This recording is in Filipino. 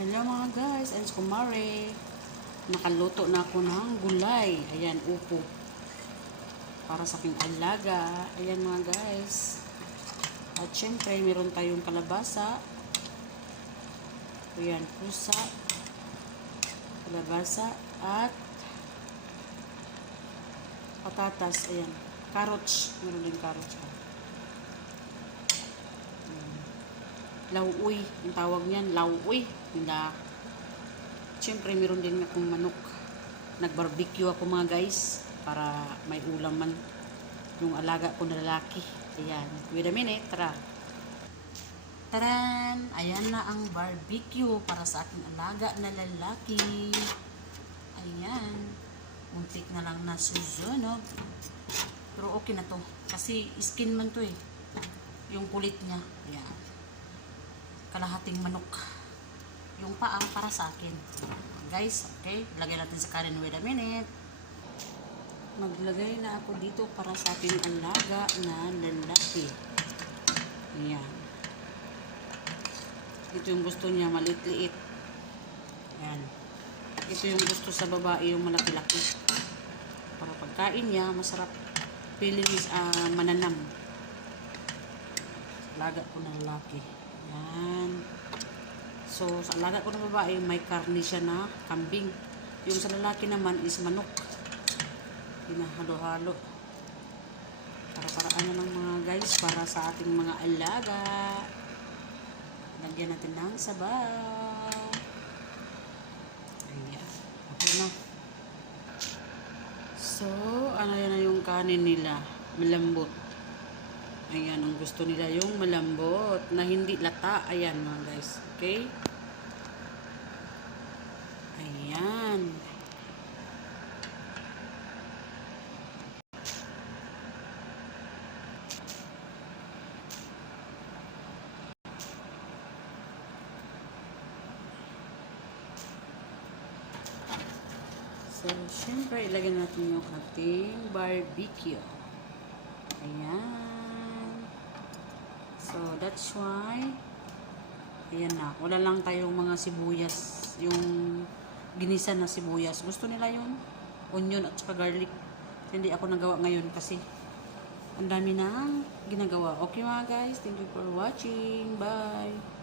Hello mga guys, it's Kumare. Nakaluto na ako ng gulay. Ayan, upo. Para sa aking alaga. Ayan mga guys. At syempre, meron tayong kalabasa. Ayan, pusa. Kalabasa. At patatas. Ayan, carrots. Meron din carrots. Lauoy, ang tawag niyan, lauoy. Nila. Siyempre, meron din akong manok. Nag-barbecue ako mga guys, para may ulam man yung alaga ko na lalaki. Ayan, wait a minute, tara. Taran! Ayan na ang barbecue para sa aking alaga na lalaki. Ayan. Muntik na lang nasusunog. Pero okay na to. Kasi skin man to eh. Yung kulit niya. Ayan. Kalahating manok. Yung paa para sa akin. Guys, okay. Lagyan natin sa kanin. Wait a minute. Maglagay na ako dito para sa ating alaga na lalaki. Ayan. Ito yung gusto niya, maliit-liit. Ayan. Ito yung gusto sa babae, yung malaki-laki. Para pagkain niya, masarap. Feeling is mananam. Alaga ko na lalaki. Ayan. So, sa alaga ko na babae, may karne siya na kambing. Yung sa lalaki naman is manok. Pinahalo-halo. Para-paraan na lang mga guys, para sa ating mga alaga. Lagyan natin ng sabaw. Ayan. Okay na. So, ano yan na yung kanin nila? Malambot. Ayan, ang gusto nila yung malambot na hindi lata. Ayan mga guys. Okay? Ayan. So, syempre, ilagay natin yung ating barbecue. Ayan. So, that's why, ayan na. Wala lang tayong mga sibuyas. Yung ginisa na sibuyas. Gusto nila yung onion at saka garlic. Hindi ako nagawa ngayon kasi ang dami na ginagawa. Okay mga guys, thank you for watching. Bye!